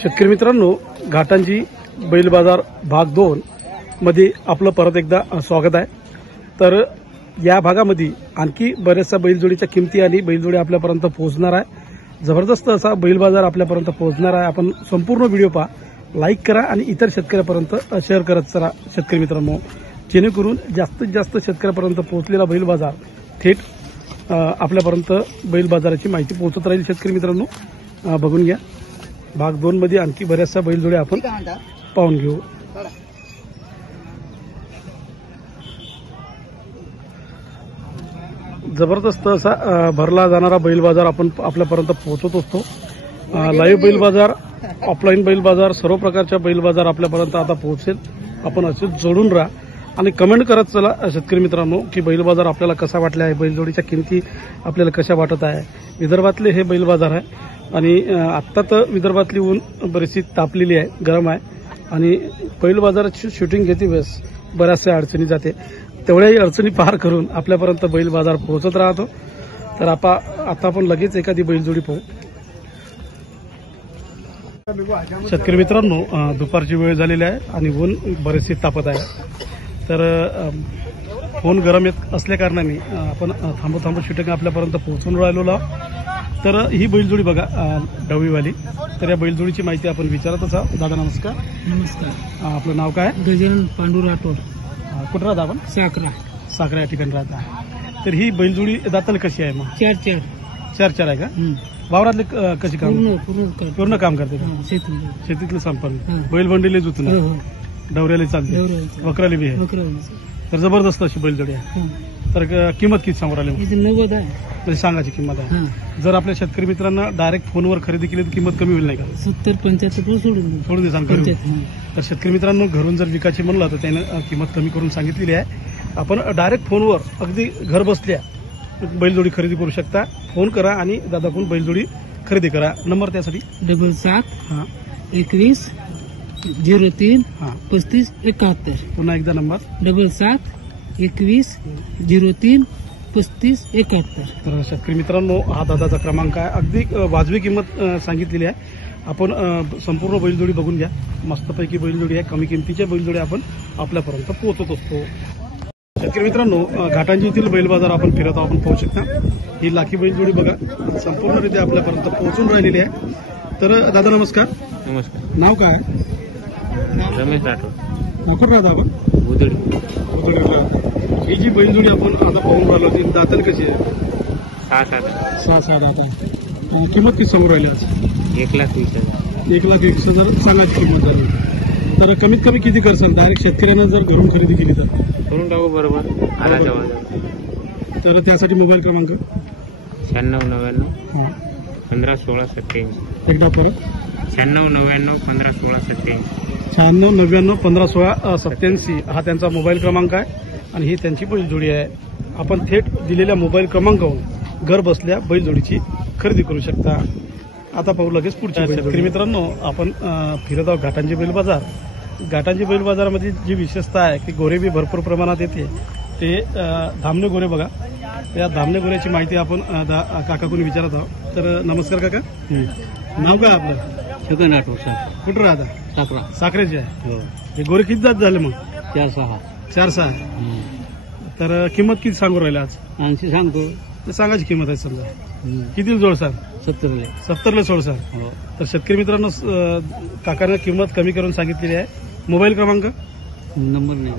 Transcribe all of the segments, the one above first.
शेतकरी मित्रांनो, घाटांची बैल बाजार भाग 2 मध्ये आपलं परत एकदा स्वागत आहे। तर या भागामध्ये आणखी बऱ्याचशा बैलजोडीच्या किमती आणि बैलजोडी आपल्यापर्यंत पोहोचणार आहे। जबरदस्त असा बैल बाजार आपल्यापर्यंत पोहोचणार आहे। आपण संपूर्ण व्हिडिओ पहा, लाईक करा आणि इतर शेतकऱ्यांपर्यंत शेअर करत चला शेतकरी मित्रांनो, जेणेकरून जास्तीत जास्त शेतकऱ्यांपर्यंत पोहोचलेला बैल बाजार थेट आपल्यापर्यंत बैल बाजाराची माहिती पोहोचत राहील। शेतकरी मित्रांनो, बघून घ्या, भाग 2 मध्ये आणखी बऱ्याचशा बैलजोड्या आपण पाहून घेऊ। जबरदस्त असा भरला जाणारा बैल बाजार आपण आपल्यापर्यंत पोहोचत असतो। लाईव्ह बैल बाजार, ऑफलाईन बैल बाजार, सर्व प्रकारच्या बैल बाजार आपल्यापर्यंत आता पोहोचेल। आपण असे जोडून राहा आणि कमेंट करत चला शेतकरी मित्रांनो की बैल बाजार आपल्याला कसा वाटला आहे, बैलजोडीच्या किमती आपल्याला कशा वाटत आहे। विदर्भातले हे बैल बाजार आहे आणि आत्ता तर विदर्भातली ऊन बरीचशी तापलेली आहे, गरम आहे आणि बैल बाजाराची शूटिंग घेते वेळेस बऱ्याचशा अडचणी जाते। तेवढ्याही अडचणी पार करून आपल्यापर्यंत बैल बाजार पोहोचत राहतो। तर आता आपण लगेच एखादी बैलजोडी पाहू। शेतकरी मित्रांनो, दुपारची वेळ झालेली आहे आणि ऊन बरेचसे तापत आहे। तर फोन गरम येत असल्या कारणाने आपण थांबू शूटिंग आपल्यापर्यंत पोहोचून राहिलो आहोत। तर ही बैलजोडी बघा, डवीवाली। तर या बैलजोडीची माहिती आपण विचारतच आहोत। दादा नमस्कार। नमस्कार। आपलं नाव काय? गजानन पांडू राठोड। कुठं राहता आपण? साखरा या ठिकाणी राहता। तर ही बैलजोडी दाताला कशी आहे? मग चार आहे का? वावरातले कशी काम? पूर्ण काम करते, शेतीतलं संपन्न, बैलबंडीले जुतून डवऱ्याला चालते, वकराली बी आहे। तर जबरदस्त अशी बैलजोडी आहे। तर किंमत किती सांगू राहिली? 90 आहे, म्हणजे सांगायची किंमत आहे। जर आपल्या शेतकरी मित्रांना डायरेक्ट फोनवर खरेदी केली तर किंमत कमी होईल नाही का? 70-75 सोडून दे सांगतो। तर शेतकरी मित्रांनो, घरून जर विकायची म्हणलं तर त्यानं किंमत कमी करून सांगितलेली आहे। आपण डायरेक्ट फोनवर अगदी घर बसल्या बैलजोडी खरेदी करू शकता। फोन करा आणि दादाकडून बैलजोडी खरेदी करा। नंबर त्यासाठी 77 21 03 35 71। पुन्हा एकदा नंबर 77 21 03 35 71। तर शेतकरी मित्रांनो, हा दादाचा क्रमांक आहे। अगदी वाजवी किंमत सांगितलेली आहे। आपण संपूर्ण बैलजोडी बघून घ्या, मस्तपैकी बैलजोडी आहे। कमी किमतीच्या बैलजोडी आपण आपल्यापर्यंत पोहोचत असतो। शेतकरी मित्रांनो, घाटांजीतील बैल बाजार आपण फिरत आहोत, आपण पाहू शकता। ही लाखी बैलजोडी बघा संपूर्णरित्या आपल्यापर्यंत पोहोचून राहिलेली आहे। तर दादा नमस्कार। नमस्कार। नाव काय? रमेश राठोड। कुठं राहता आपण? बुदडी राहता। ही जी बैलजोडी आपण आता पाहून राहिलो ती दाताला कशी आहे? 6-7 दाता। किंमत किती समोर राहिली आज? 1,20,000। 1,20,000 सांगायची किंमत झाली। तर कमीत कमी किती करसाल डायरेक्ट शेतकऱ्यानं जर घरून खरेदी केली तर? करून टाकू बरोबर आराच्या बाजार। तर त्यासाठी मोबाईल क्रमांक 9699 1516 87। एकदा परत 9699 1516 87। 9699 1516 87 हा त्यांचा मोबाईल क्रमांक आहे आणि ही त्यांची बैलजोडी आहे। आपण थेट दिलेल्या मोबाईल क्रमांकावरून घर बसल्या बैलजोडीची खरेदी करू शकता। आता पाहू लगेच पुढच्या शेतकरी मित्रांनो, आपण फिरत आहोत घाटांची बैल बाजार। घाटांची बैल बाजारामध्ये जी विशेषता आहे की गोरे बी भरपूर प्रमाणात येते, ते धामणे गोरे बघा। त्या धामणे गोऱ्याची माहिती आपण काकाकडून विचारत आहोत। तर नमस्कार काका, नाव काय आपलं? छगन राठोड सर। कुठं राहता? साखरेचे आहे। हे गोरे किती जात झाले मग? 4-6। तर किंमत किती सांगू राहिले आज? 80 सांगतो। तर सांगायची किंमत आहे समजा किती जोड सर? 70ला सोड सर। तर शेतकरी मित्रांनो, काकानं किंमत कमी करून सांगितलेली आहे। मोबाईल क्रमांक नंबर नाही,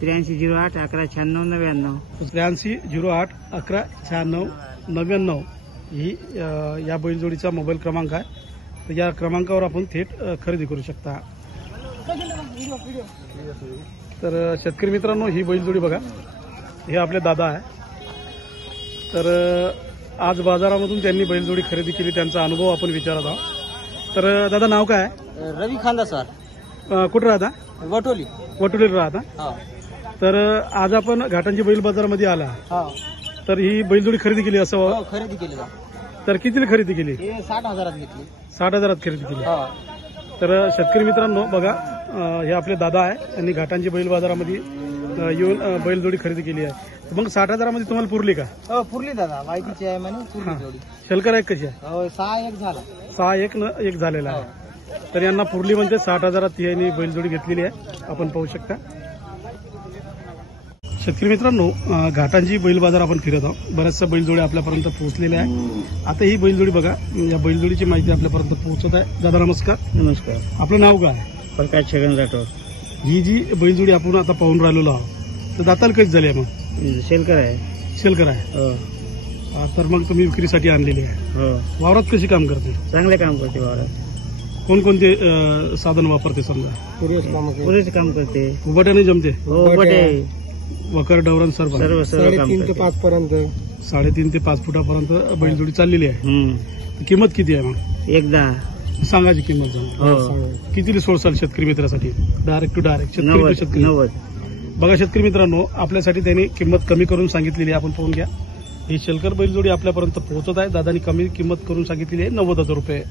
8308 1196 99। 8308 1196 99 ही या बैलजोडीचा मोबाईल क्रमांक आहे। तर या क्रमांकावर आपण थेट खरेदी करू शकता। तर शेतकरी मित्रांनो, ही बैलजोडी बघा, हे आपले दादा आहे। तर आज बाजारामधून त्यांनी बैलजोडी खरेदी केली, त्यांचा अनुभव आपण विचारत आहोत। तर दादा नाव काय? रवी खांदा सर। कुठं राहता? वटोलीला राहता। तर आज आपण घाटांची बैल बाजारामध्ये आला, तर ही बैलजोडी खरेदी केली असं? खरेदी केली। तर कितीला खरेदी केली? 60,000 घेतली। 60,000 खरेदी केली। तर शेतकरी मित्रांनो बघा, हे आपले दादा आहे, त्यांनी घाटांची बैल बाजारामध्ये येऊन बैलजोडी खरेदी केली आहे। मग 60,000 तुम्हाला पुरली का? हो पुरली दादा, माहितीची आहे म्हणे, पुरली हा. तेवढी. शलकर आहे कशी आहे? हो 6-1 झाला. 6-1 झालेला आहे. तर यांना पुरली म्हणजे 60,000 यांनी बैलजोडी घेतलेली आहे, आपण पाहू शकता. शेतकरी मित्रांनो, घाटांची बैल बाजार आपण फिरत आहोत. बऱ्याचशा बैलजोडी आपल्यापर्यंत पोहोचलेल्या आहे. आता ही बैलजोडी बघा, या बैलजोडीची माहिती आपल्यापर्यंत पोहोचत आहे. दादा नमस्कार. नमस्कार. आपलं नाव काय? प्रकाश छगन राठोड. ही जी बैलजोडी आपण आता पाहून राहिलेलो आहोत, तर दाताल कशी झाली आहे? मग शेलकर आहे. शेलकर आहे. हो तर मग तुम्ही विक्रीसाठी आणलेली आहे. हो वावरात कशी काम करते? चांगले काम करते वावरात. कोणकोणते साधन वापरते? समजा पुरेच काम करते. उभट्याने जमते? हो बटे वकर डवरण सर्व सर्व सर्व काम 3 ते करते. 5 पर्यंत 3.5 ते 5 फुटापर्यंत बैलजोडी चाललेली आहे. किंमत किती आहे मग? एकदा सांगायची किंमत जाऊन. हो किती सोडसाल शेतकरी मित्रासाठी? डायरेक्ट टू डायरेक्ट शेतकरी to शेतकरी. 90. बघा शेतकरी मित्रांनो, आपल्यासाठी त्यांनी किंमत कमी करून सांगितलेली आहे, आपण पाहून घ्या. ही शेलकर बैलजोडी आपल्यापर्यंत पोहोचत आहे. दादानी कमी किंमत करून सांगितलेली आहे, 90,000 रुपये.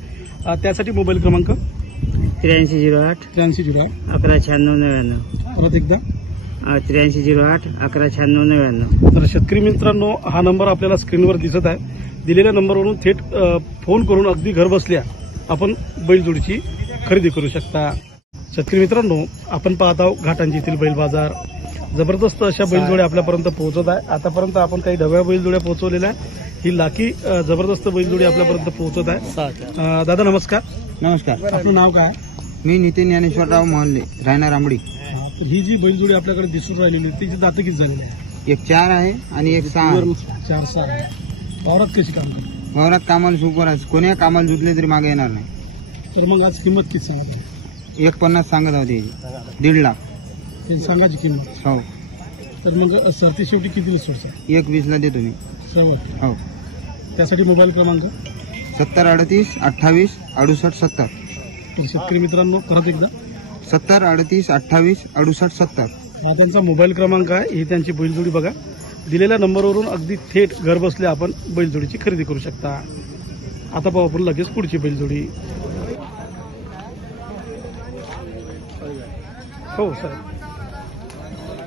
त्यासाठी मोबाईल क्रमांक 8308 8308. 119699. परत एकदा 8308 119699. तर शेतकरी मित्रांनो, हा नंबर आपल्याला स्क्रीनवर दिसत आहे. दिलेल्या नंबरवरून थेट फोन करून अगदी घर बसल्या आपण बैलजोडीची खरेदी करू शकता. शेतकरी मित्रांनो, आपण पाहत आहोत घाटांची येथील बैल बाजार. जबरदस्त अशा बैलजोड्या आपल्यापर्यंत पोहोचत आहे. आतापर्यंत आपण काही ढव्या बैलजोड्या पोहोचवलेल्या आहे. ही लाकी जबरदस्त बैलजोडी आपल्यापर्यंत पोहोचत आहे. दादा नमस्कार. नमस्कार. आपलं नाव काय? मी नितीन ज्ञानेश्वरराव मोहल्ले, राहणार आंबडी. ही जी बैलजोडी आपल्याकडे दिसून राहिलेली तिची दातं किती झालेली आहे? एक 4 आहे आणि एक 6 आहे. 4-6 आहे. वावरात कशी काम करते? वावरात कामाला सुपर आहे. कोणी कामाला जुटले तरी मागे येणार नाही. तर मग आज किंमत किती सांगा? 150 सांगत होते. 1.5 लाख. ते सांगायची किंमत. हो. तर मग सरती शेवटी किती सोडसा? 1.20 ला देतो मी. सर्व. हो. त्यासाठी मोबाईल क्रमांक 7038 28 68 70. शेतकरी मित्रांनो, परत एकदा 7038 28 68 70. हा त्यांचा मोबाईल क्रमांक आहे. ही त्यांची बैलजोडी बघा. दिलेल्या नंबरवरून अगदी थेट घर बसल्या आपण बैलजोडीची खरेदी करू शकता. आता पाहू आपण लगेच पुढची बैलजोडी. हो सर,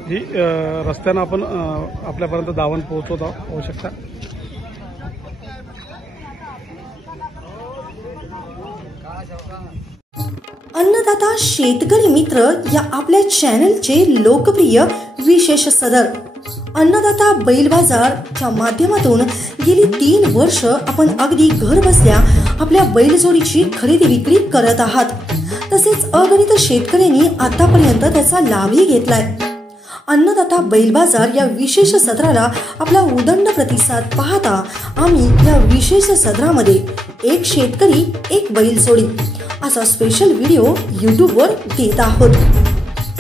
ही रस्त्यानं आपण आपल्यापर्यंत दावण पोहोचवत आहोत, पाहू शकता. अन्नदाता शेतकरी मित्र या आपल्या चॅनलचे लोकप्रिय विशेष सदर अन्नदाता बैल बाजारच्या माध्यमातून गेली 3 वर्ष आपण अगदी घर बसल्या आपल्या बैलजोडीची खरेदी विक्री करत आहात. तसेच अगणित शेतकऱ्यांनी आतापर्यंत त्याचा लाभही घेतलाय. अन्नदाता बैल बाजार या विशेष सदराला आपला उदंड प्रतिसाद पाहता आम्ही या विशेष सदरामध्ये एक शेतकरी एक बैलजोडी असा स्पेशल व्हिडिओ यूट्यूबवर देत आहोत.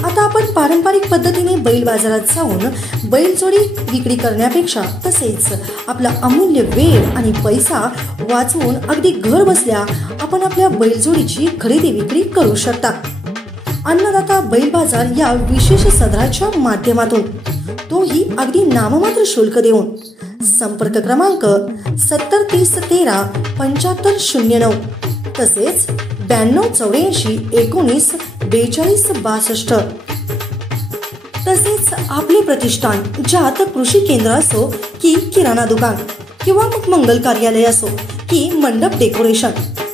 आता आपण पारंपरिक पद्धतीने बैल बाजारात जाऊन बैलजोडी विक्री करण्यापेक्षा तसेच आपला अमूल्य वेळ आणि पैसा वाचवून अगदी घर बसल्या आपण आपल्या बैलजोडीची खरेदी विक्री करू शकता. अन्नदाता बैल बाजार या विशेष सदराच्या माध्यमातून, तोही अगदी नाममात्र शुल्क देऊन. संपर्क क्रमांक 703013 7509 तसेच 9284 19 42 62. तसेच आपले प्रतिष्ठान ज्यात कृषी केंद्र असो की किराणा दुकान किंवा मग मंगल कार्यालय असो की मंडप डेकोरेशन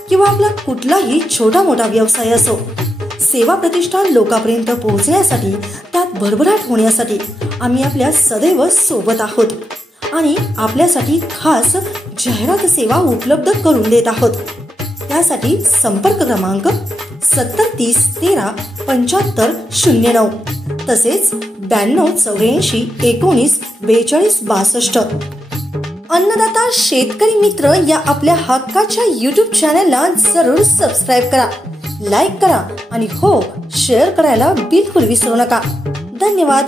किंवा आपला कुठलाही छोटा मोठा व्यवसाय असो, सेवा प्रतिष्ठान लोकांपर्यंत पोहोचण्यासाठी, त्यात भरभराट होण्यासाठी आम्ही आपल्या सदैव सोबत आहोत आणि आपल्यासाठी खास जाहिरात सेवा उपलब्ध करून देत आहोत. त्यासाठी संपर्क क्रमांक 703013 7509 तसेच 9284 19 42 62. अन्नदाता शेतकरी मित्र या आपल्या हक्काच्या यूट्यूब चॅनलला जरूर सबस्क्राईब करा, लाईक करा आणि हो शेअर करायला बिलकुल विसरू नका. धन्यवाद.